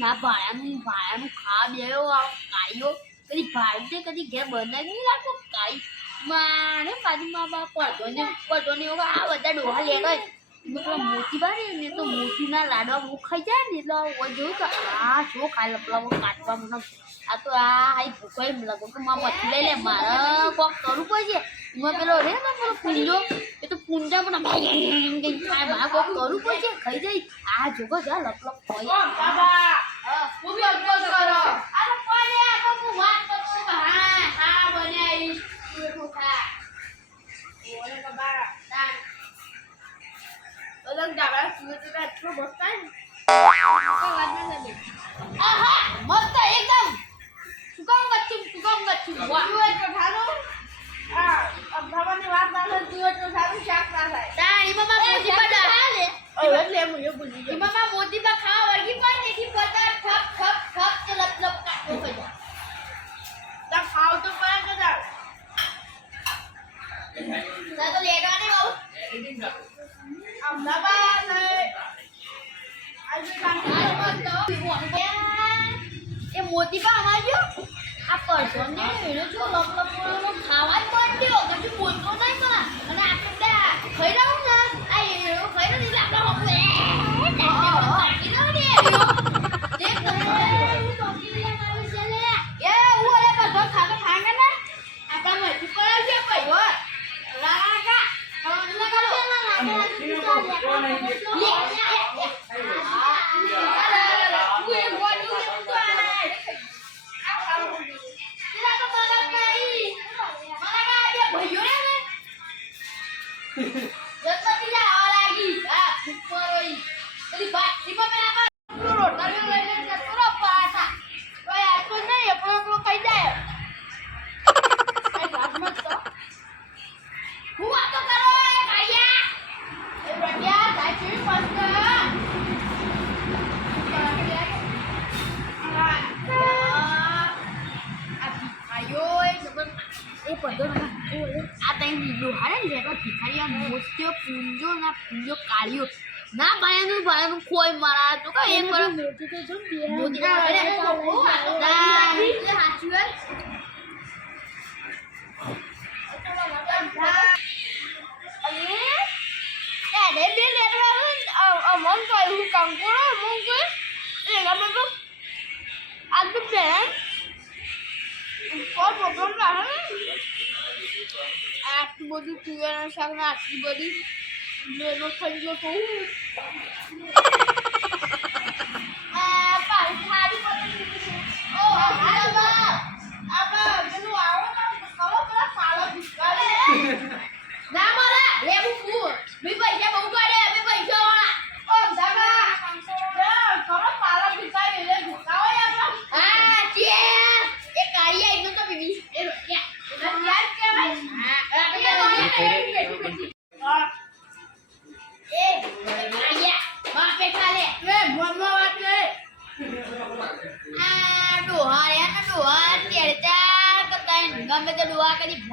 ના ભાયાનું ભાયાનું ખા બેયો આ કાયો કદી ભારતે કદી ઘેર બનાવી નહીં રાખો કાઈ મારે પાછી મા બાપ પડતો ને પડતો ને આ બધા ડોહા લેવાય મતલબ મોતી બારે ને તો મોતીના લાડવા બહુ ખાઈ જાય ને, એટલે હું જોયું તો, આ શું ખાઈ લપલા હું કાટવા મને આ તો આ હાઈ ભૂખાઈ લાગો તો મારા મથી લઈ લે, મારે કોક કરવું પડશે. એમાં પેલો રે ને પેલો પૂંજો એ તો પૂંજા પણ એમ કે મારે કોક કરવું પડશે, ખાઈ જાય આ જોગો જા લપલપ હોય બાબા, હું બી અડધો કરો પતંગ ડાબડા સુરત પણ તેથી પતંગ ઠપ ઠપ ઠપ કે લપ લપ કાટો પડ્યો તો પણ કદા તા તો લેટવાની એ મોતી પણ અમારી આ પરસોને મેળો છો લપ લપ ખાવા જ બંધ થયો પછી બોલતો નહીં. તઈ ડોહારે લેટો ભિખારીયા મોસ્યો પૂંજો ના પૂંજો કાળિયો ના ભાયાનું ભાયાનું કોઈ મારા તો કે એક પર મોટી તો જો મોટી ના અરે હાચું અરે બે લેટવા અમન તો હું કંકોડો અમન કે એના મેં તો આજ તો બેન ઉપર પ્રોબ્લેમ રહે આટલું બધું તુવેરના શાક ને આટલી બધી મેનો થઈ ગયો તો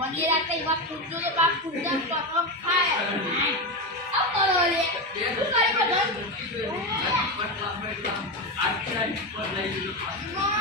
મને લાગતા એવા કૂદજો તો પાક કૂદા પાકો ખાય આવ કરો લે શું કરી બધું આટલા પર લઈ લીધું